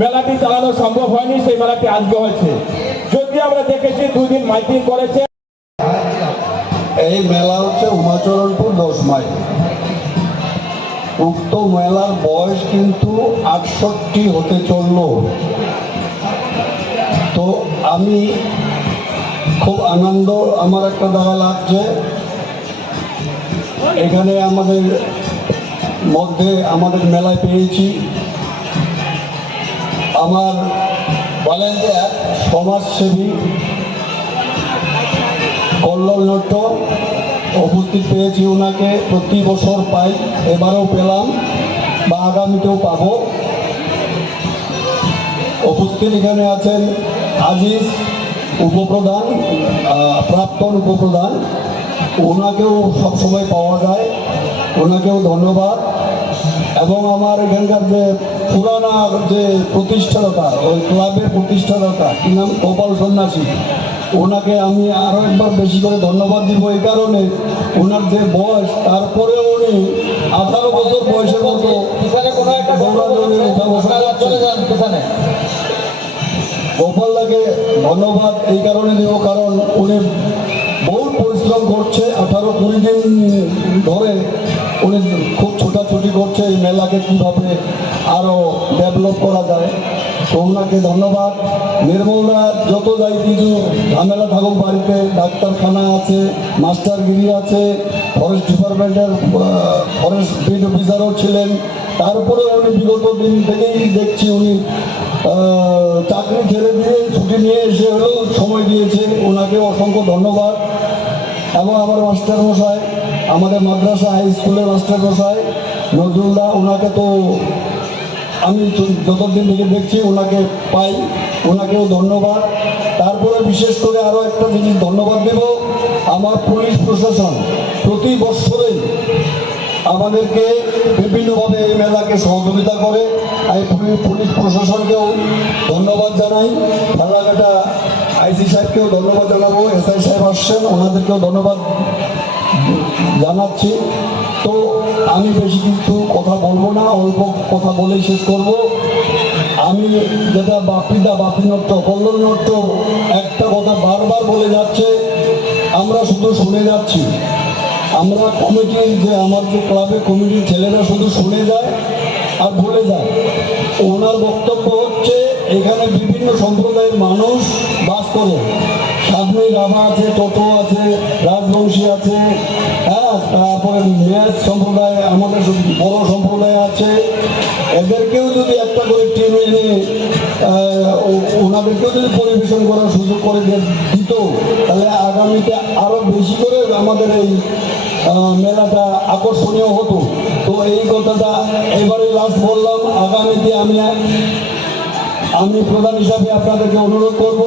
মেলাটি চালানো সম্ভব হয়নি। সেই মেলাটি আজকে হয়েছে, যদি আমরা দেখেছি 2 দিন মাইকিং করেছে। এই মেলা হচ্ছে উমাচরণপুর 10 মাইল। উক্ত মেলার বয়স কিন্তু 68 হতে চলল। তো আমি খুব আনন্দ আমার একটা দ্বারা লাগছে। এখানে আমাদের মধ্যে আমাদের মেলায় পেয়েছি আমার বলেন যে এক সমাজসেবী কল্লোল নট্য উপস্থিত পেয়েছি। ওনাকে প্রতি বছর পাই, এবারেও পেলাম বা আগামীতেও পাবো। উপস্থিত এখানে আছেন আজিজ উপপ্রধান, প্রাক্তন উপপ্রধান, ওনাকেও সবসময় পাওয়া যায়, ওনাকেও ধন্যবাদ। এবং আমার এখানকার যে পুরানা যে প্রতিষ্ঠাতা, ওই ক্লাবের প্রতিষ্ঠাতা, কি নাম, গোপাল সন্ন্যাসী, ওনাকে আমি আরও একবার বেশি করে ধন্যবাদ দিব। এই কারণে ওনার যে বয়স, তারপরেও উনি 18 বছর বয়সের মতো গোপালদাকে ধন্যবাদ এই কারণে দেব, কারণ উনি বহু পরিশ্রম করছে। 18-20 দিন ধরে উনি খুব ছোটাছুটি করছে এই মেলাকে কীভাবে আরও ডেভেলপ করা যায়। তো ওনাকে ধন্যবাদ। নির্মলরা যত যাই কিছু ঝামেলা থাকুক বাড়িতে, ডাক্তারখানা আছে, মাস্টারগিরি আছে, ফরেস্ট ডিপার্টমেন্টের ফরেস্ট বিট অফিসারও ছিলেন, তারপরে উনি বিগত দিন থেকেই দেখছি উনি চাকরি ছেড়ে দিয়ে ছুটি নিয়ে এসে হলেও সময় দিয়েছে। ওনাকে অসংখ্য ধন্যবাদ। এবং আমার মাস্টার মশাই, আমাদের মাদ্রাসা হাই স্কুলের মাস্টার মশাই নজরুলদা, ওনাকে তো আমি যতদিন থেকে দেখছি ওনাকে পাই, ওনাকেও ধন্যবাদ। তারপরে বিশেষ করে আরও একটা জিনিস ধন্যবাদ দেব, আমার পুলিশ প্রশাসন প্রতি বছরেই আমাদেরকে বিভিন্নভাবে এই মেলাকে সহযোগিতা করে। আমি পুলিশ প্রশাসনকেও ধন্যবাদ জানাই, ফালাকাটা আইসি সাহেবকেও ধন্যবাদ জানাবো, এসআই সাহেব আসছেন, ওনাদেরকেও ধন্যবাদ জানাচ্ছি। তো আমি বেশি কিছু কথা বলবো না, অল্প কথা বলেই শেষ করব। আমি যেটা বাপি নট্য, কল্লোল নট্য একটা কথা বারবার বলে যাচ্ছে, আমরা শুধু শুনে যাচ্ছি। আমরা কমিটির যে আমার যে ক্লাবের কমিটির ছেলেরা শুধু শুনে যায় আর ভুলে যায়। ওনার বক্তব্য হচ্ছে এখানে বিভিন্ন সম্প্রদায়ের মানুষ বাস করে, সামনে রাভা আছে, টোটো আছে, রাজবংশী আছে, হ্যাঁ, তারপরে মেয়াজ সম্প্রদায়, আমাদের বড় সম্প্রদায় আছে। এদেরকেও যদি একটা করে টিম এনে ওনাদেরকেও যদি পরিবেশন করার সুযোগ করে দিত, তাহলে আগামীতে আরও বেশি করে আমাদের এই মেলাটা আকর্ষণীয় হতো। তো এই কথাটা এবারে লাস্ট বললাম। আগামীতে আমি প্রধান হিসাবে আপনাদেরকে অনুরোধ করব,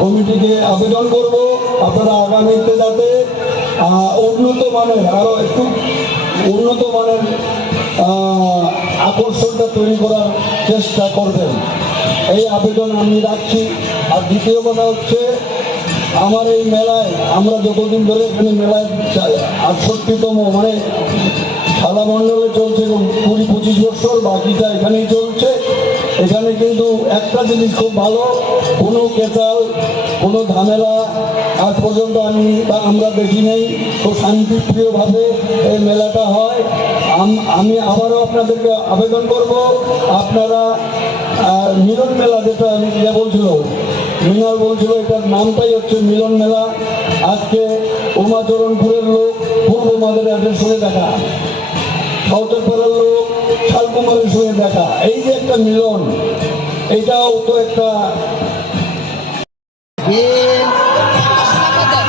কমিটিকে আবেদন করব, আপনারা আগামীতে যাতে উন্নত মানের, আরও একটু উন্নত মানের আকর্ষণটা তৈরি করার চেষ্টা করবেন, এই আবেদন আমি রাখছি। আর দ্বিতীয় কথা হচ্ছে, আমার এই মেলায় আমরা যতদিন ধরে এখানে মেলায় 68তম মানে সাদা মণ্ডলে চলছে 20-25 বছর, বাকিটা এখানেই চলছে। এখানে কিন্তু একটা জিনিস খুব ভালো, কোনো কেতাল কোনো ঝামেলা আজ পর্যন্ত আমরা দেখি নেই। খুব শান্তিপ্রিয়ভাবে এই মেলাটা হয়। আমি আবারও আপনাদেরকে আবেদন করব, আপনারা মিলন মেলা, যেটা বলছিল মৃণাল বলছিল, এটার নামটাই হচ্ছে মিলন মেলা। আজকে উমাচরণপুরের লোক পূর্ব মাদারিহাটের সঙ্গে দেখা, সৌতরপাড়ার লোক শালকুমারের সঙ্গে দেখা, এই যে একটা মিলন, এইটাও তো একটা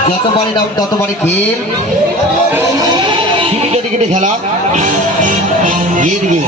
যতবারই নাম ততবারই খেল, সীমিত টিকিটে খেলা, এদিকে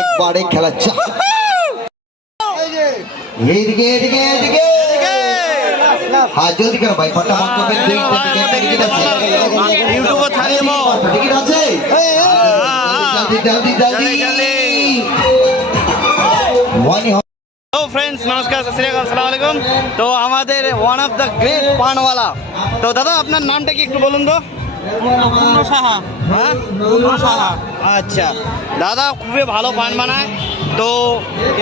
এবারে খেলা চা, এইদিকে এদিকে এদিকে হ্যাঁ জলদি কেন ভাই, ফটা মন্তব্যের টিকিট আছে, টিকিট আছে, জলদি জলদি জলদি हेलो फ्रेंड्स, नमस्कार, सत श्री अकाल, अस्सलाम वालेकुम। तो আমাদের one of the great paanwala, তো দাদা আপনার নামটা কি একটু বলুন তো? সাহা। হ্যাঁ, সাহা। আচ্ছা, দাদা খুবই ভালো পান বানায়, তো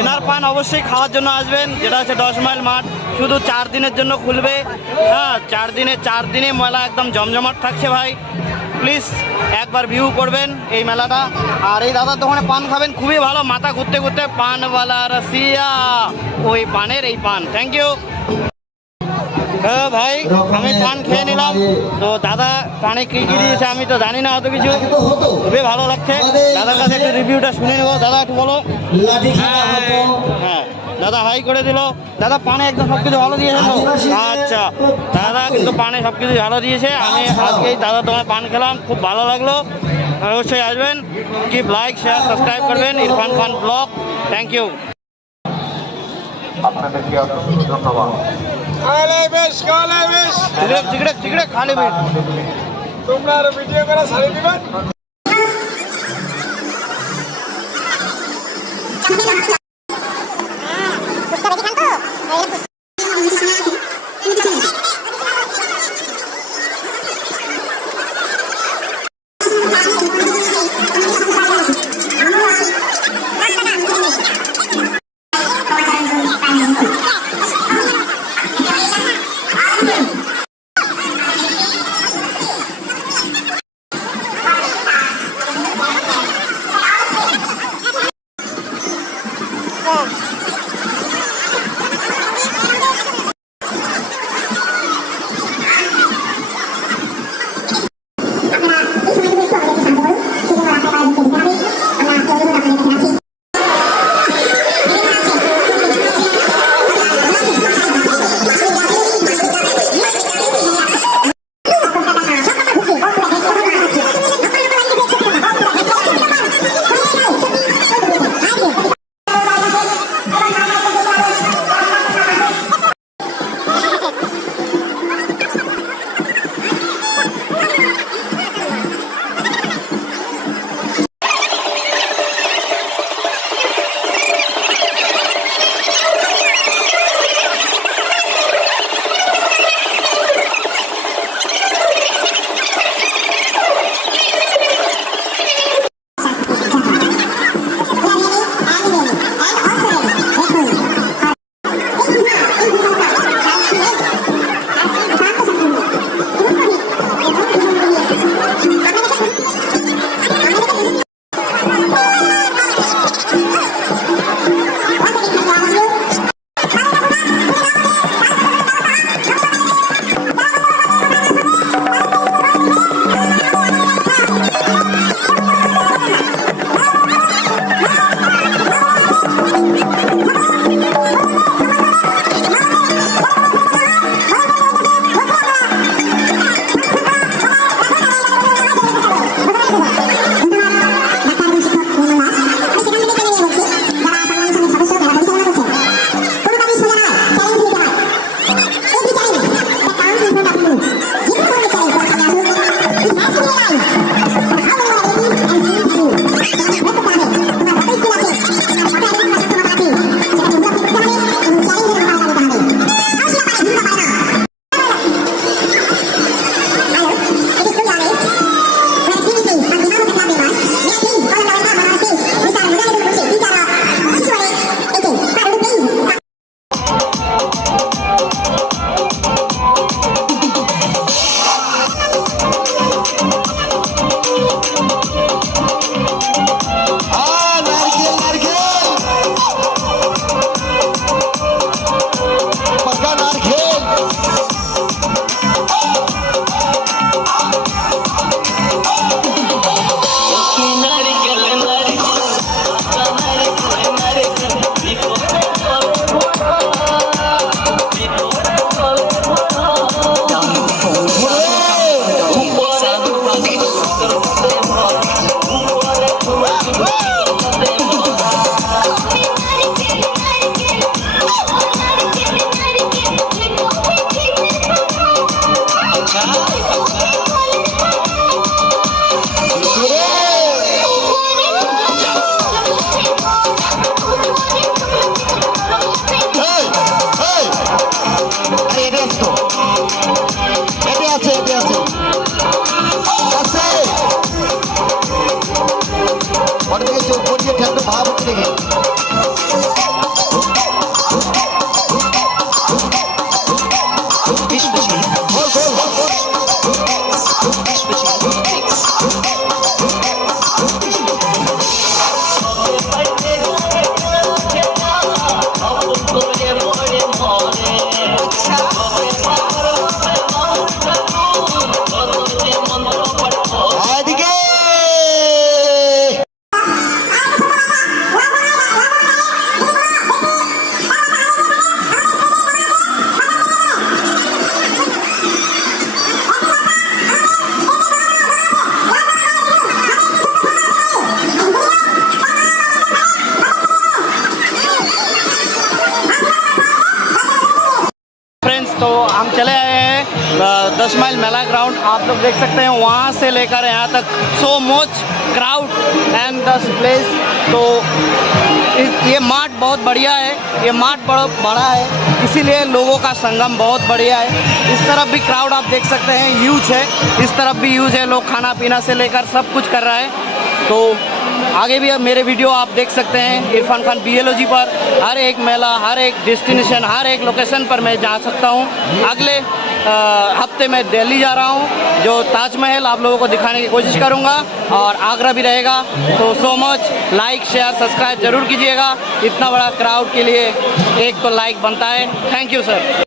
এনার পান অবশ্যই খাওয়ার জন্য আসবেন। যেটা হচ্ছে 10 মাইল মাঠ, শুধু 4 দিনের জন্য খুলবে। হ্যাঁ, 4 দিনে মেলা একদম জমজমাট থাকছে ভাই। প্লিজ একবার ভিউ করবেন এই মেলাটা। আর এই দাদার দোকানে পান খাবেন, খুবই ভালো, মাথা ঘুরতে ঘুরতে পানওয়ালা রসিয়া, ওই পানের এই পান। Thank you. হ্যাঁ ভাই, আমি পান খেয়ে নিলাম। তো দাদা পানে কি কি দিয়েছে আমি তো জানি না অত কিছু, খুবই ভালো লাগছে। দাদার কাছে একটু রিভিউটা শুনে নেবো। দাদা একটু বলো। হ্যাঁ, দাদা হাই করে দিল। দাদা পানে একদম সবকিছু ভালো দিয়েছে তো? আচ্ছা, দাদা কিন্তু পানে সবকিছু ভালো দিয়েছে। আমি আজকেই দাদা তোমার পান খেলাম, খুব ভালো লাগলো। অবশ্যই আসবেন, কিপ লাইক শেয়ার সাবস্ক্রাইব করবেন Irfan Khan blog. Thank you. আপনাদেরকে অসংখ্য ধন্যবাদ। চিকড়ে খালি বেশ তোমরা আর ভিডিও করে ছাড়ি দিবেন। ঘর থেকে চোখ পড়িয়ে ঠাকুর ভাবুক থেকে फ्रेंड्स, तो हम चले आए हैं 10 माइल मेला ग्राउंड। आप लोग देख सकते हैं वहाँ से लेकर यहाँ तक सो मच क्राउड एंड दस प्लेस। तो ये मार्ट बहुत बढ़िया है, ये मार्ट बहुत बड़ा है, इसीलिए लोगों का संगम बहुत बढ़िया है। इस तरफ भी क्राउड आप देख सकते हैं ह्यूज है, इस तरफ भी ह्यूज है, लोग खाना पीना से लेकर सब कुछ कर रहा है। तो आगे भी मेरे वीडियो आप देख सकते हैं इरफान खान BLOG पर। हर एक मेला, हर एक डेस्टिनेशन, हर एक लोकेशन पर मैं जा सकता हूँ। अगले हफ्ते मैं दिल्ली जा रहा हूँ, जो ताजमहल आप लोगों को दिखाने की कोशिश करूँगा, और आगरा भी रहेगा। तो so much, like share subscribe ज़रूर कीजिएगा। इतना बड़ा क्राउड के लिए एक तो लाइक बनता है। Thank you sir.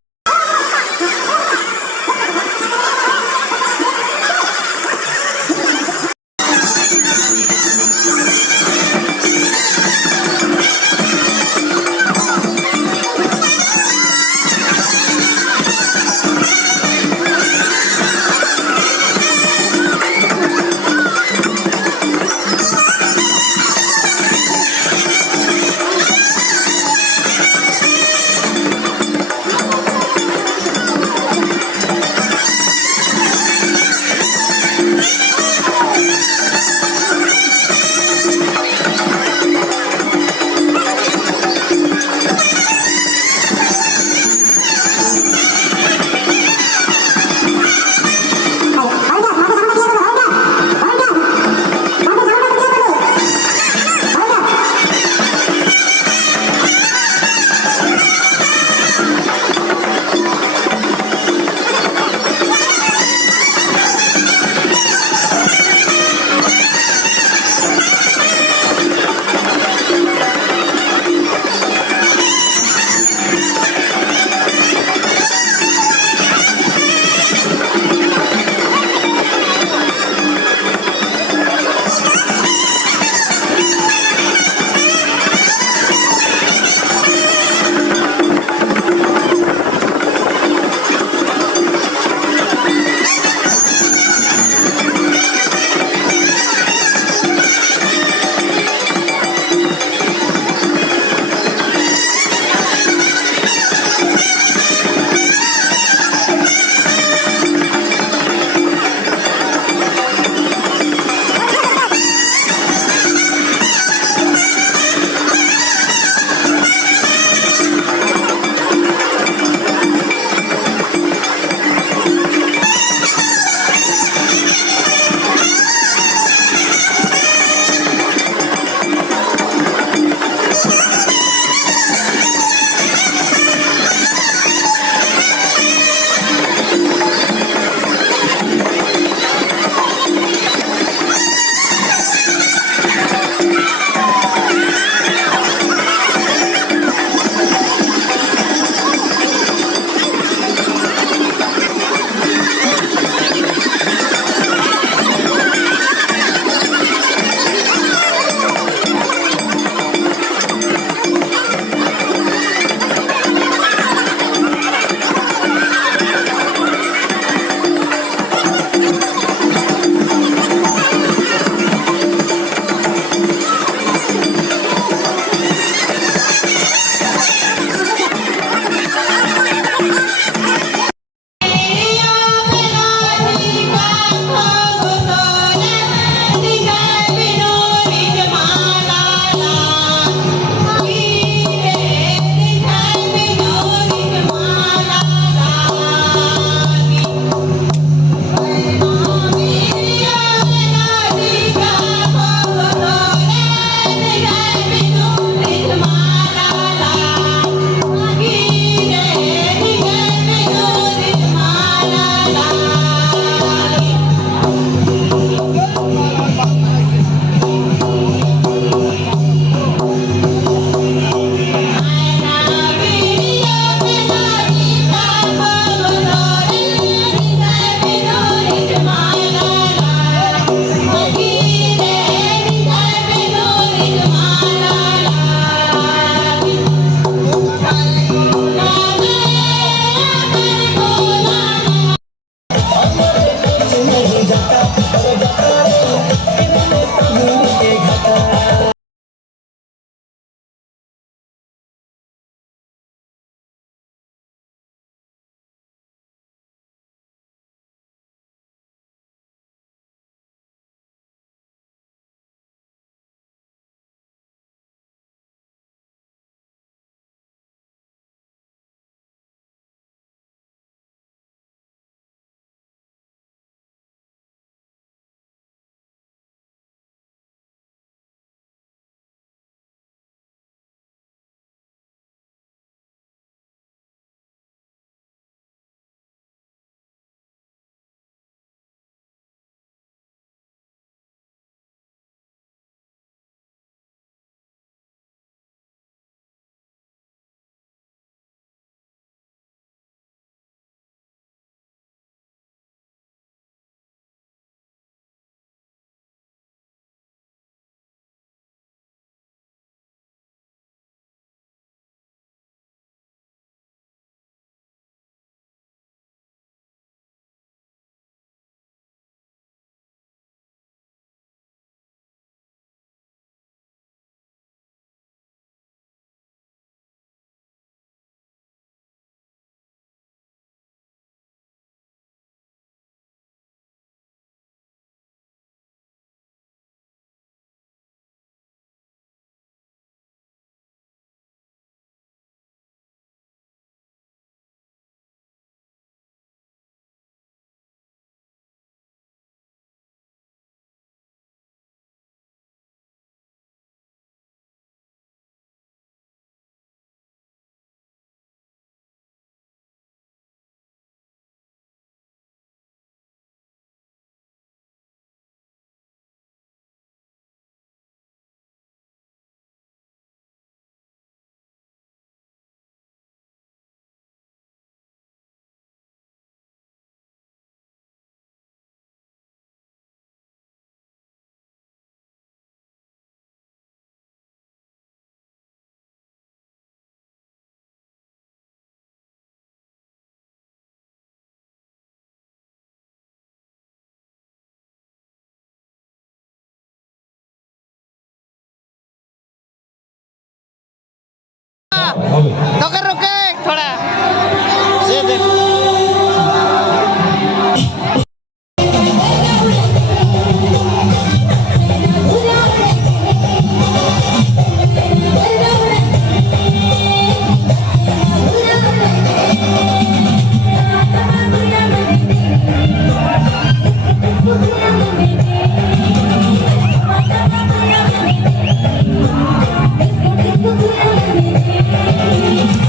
Let's go.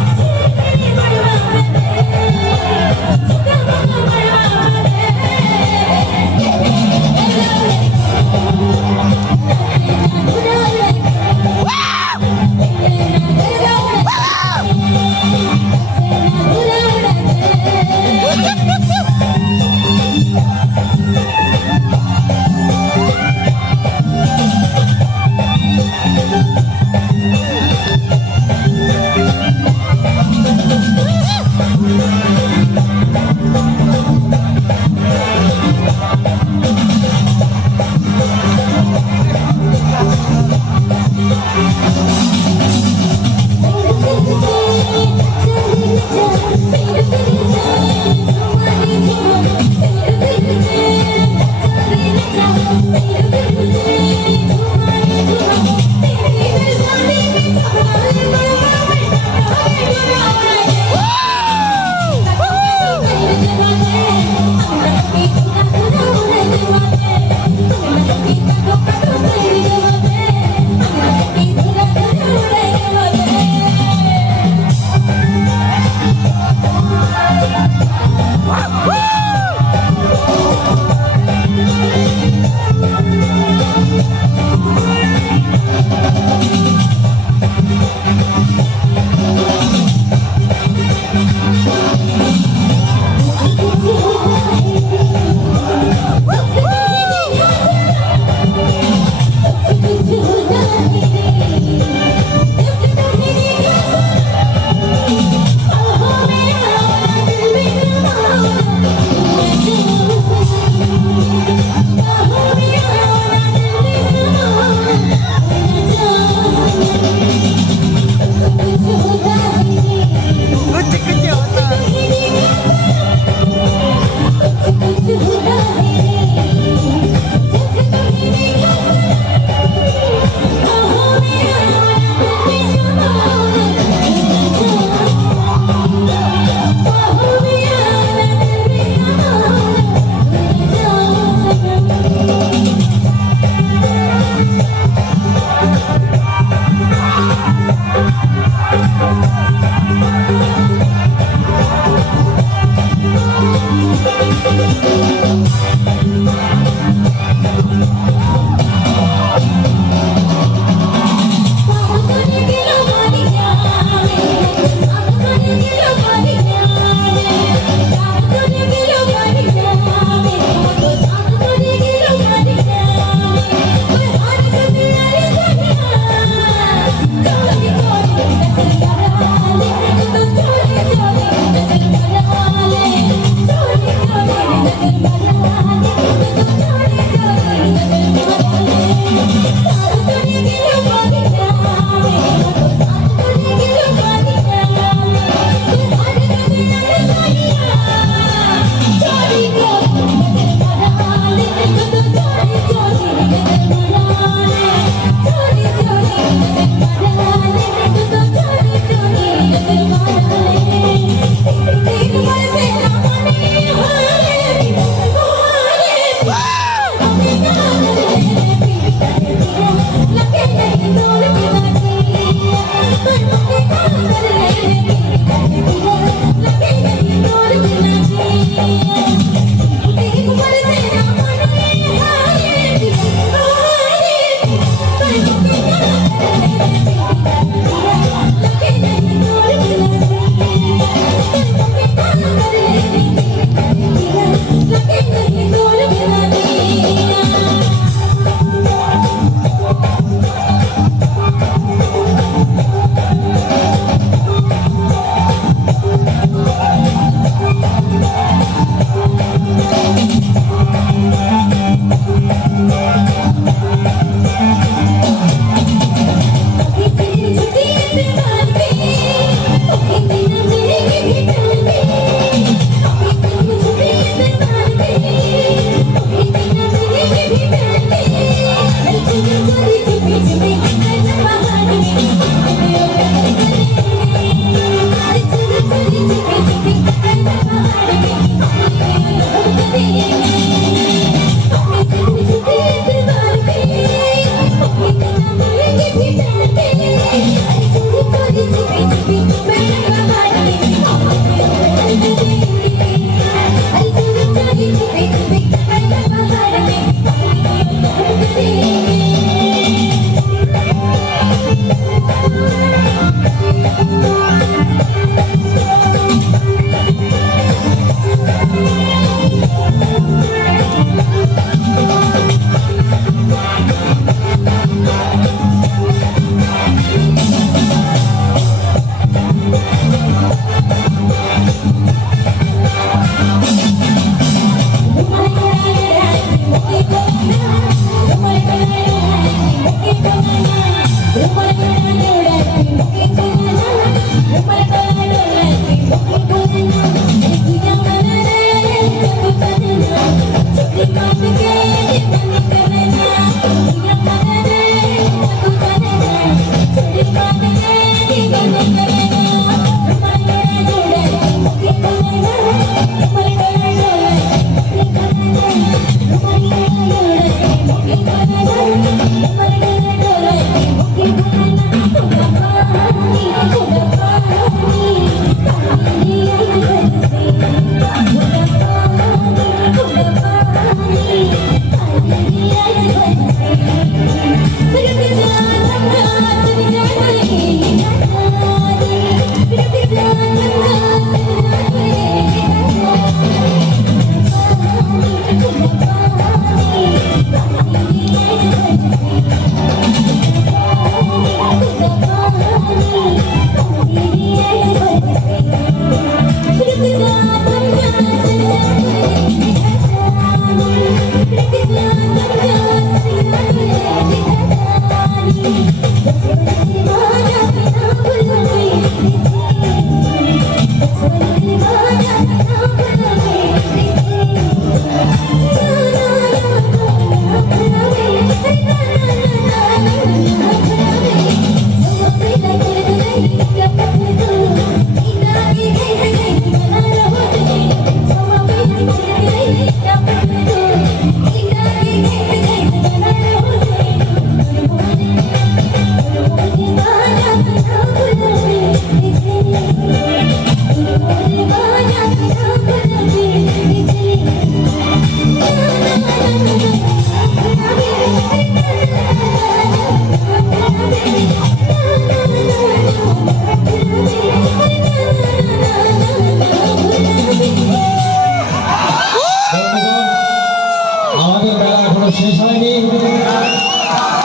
আমাদের মেলা এখনো শেষ হয়নি,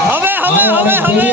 হবে হবে হবে হবে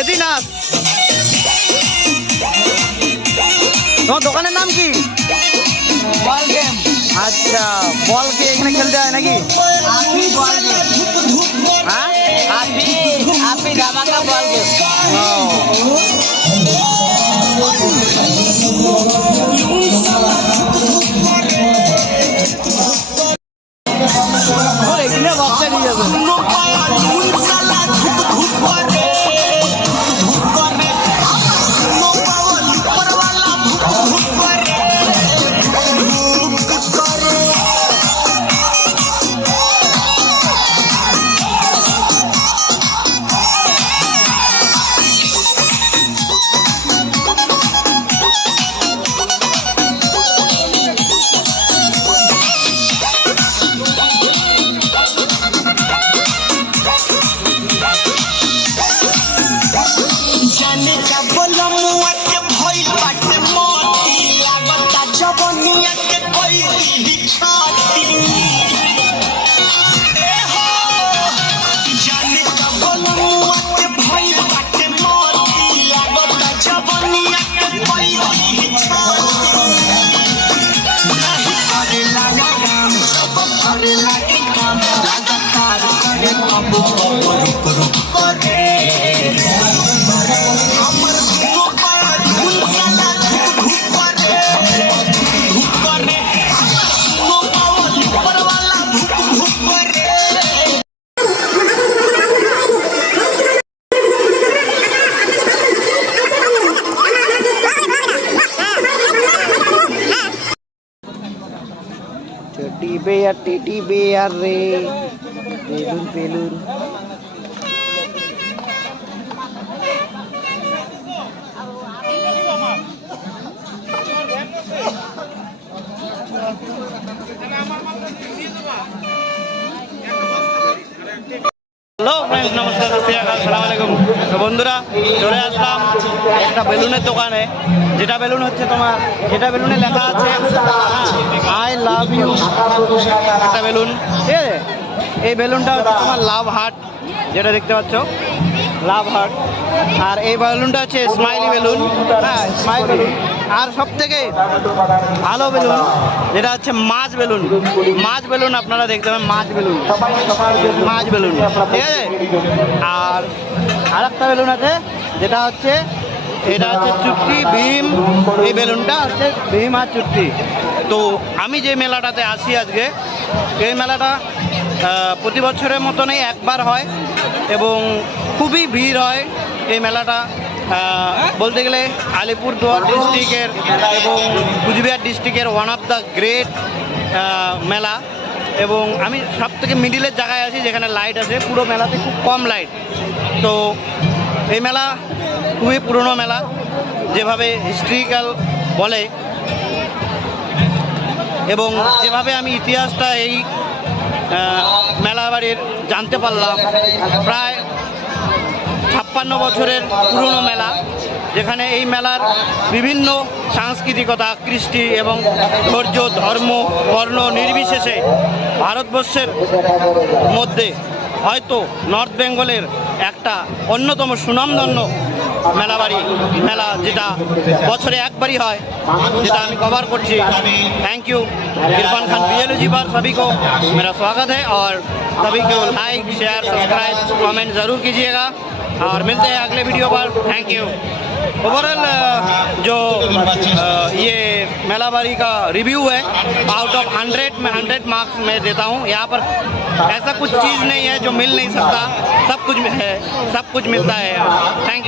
এদিনাস, তোমার দোকানের নাম কি? Ball game. আচ্ছা, বল কি এখানে খেলতে হয় নাকি? হ্যাঁ, আপনি ধামাকা বল গেম। এখানে বক্সে নিয়ে যাবে। টেডি বেয়ার রে, বেলুন বেলুন। হ্যালো ফ্রেন্ডস, নমস্কার, আসসালামু আলাইকুম। তো বন্ধুরা, চলে আসলাম একটা বেলুনের দোকানে। যেটা বেলুন হচ্ছে তোমার, যেটা বেলুনে লেখা আছে আই লাভ ইউ, একটা বেলুন, ঠিক আছে? এই বেলুনটা হচ্ছে তোমার লাভ হার্ট, যেটা দেখতে পাচ্ছ, লাভ হার্ট। আর এই বেলুনটা হচ্ছে স্মাইলি বেলুন, হ্যাঁ স্মাইল বেলুন। আর সব থেকে ভালো বেলুন যেটা হচ্ছে মাছ বেলুন। মাছ বেলুন আপনারা দেখতে পাবেন, মাছ বেলুন, মাছ বেলুন, ঠিক আছে? আর আরেকটা বেলুন আছে যেটা হচ্ছে, এটা হচ্ছে চুটকি ভীম। এই বেলুনটা হচ্ছে ভীম আর চুটকি। তো আমি যে মেলাটাতে আসি আজকে, এই মেলাটা প্রতি বছরের মতনই একবার হয় এবং খুবই ভিড় হয়। এই মেলাটা বলতে গেলে আলিপুরদুয়ার ডিস্ট্রিক্টের এবং কুচবিহার ডিস্ট্রিক্টের ওয়ান অফ দ্য গ্রেট মেলা। এবং আমি সব থেকে মিডিলের জায়গায় আছি যেখানে লাইট আছে, পুরো মেলাতে খুব কম লাইট। তো এই মেলা খুবই পুরনো মেলা, যেভাবে হিস্ট্রিক্যাল বলে, এবং যেভাবে আমি ইতিহাসটা এই মেলা বাড়ির জানতে পারলাম। প্রায় 56 বছরের পুরনো মেলা, যেখানে এই মেলার বিভিন্ন সাংস্কৃতিকতা, কৃষ্টি এবং ধৈর্য, ধর্ম, বর্ণ নির্বিশেষে ভারতবর্ষের মধ্যে হয়তো নর্থ বেঙ্গলের একটা অন্যতম সুনামধন্য মেলা যেটা বছরে একবারই হয়, যেটা আমি कवर করছি। Thank you Irfan Khan BLO जी पर सभी को मेरा स्वागत है और सभी को लाइक शेयर सब्सक्राइब कमेंट ज़रूर कीजिएगा और मिलते हैं अगले वीडियो पर। Thank you. ओवरऑल जो ये मेलाबारी का रिव्यू है, आउट ऑफ 100 में 100 मार्क्स मैं देता हूँ। यहाँ पर ऐसा कुछ चीज़ नहीं है जो मिल नहीं सकता, सब कुछ है, सब कुछ मिलता है। Thank you.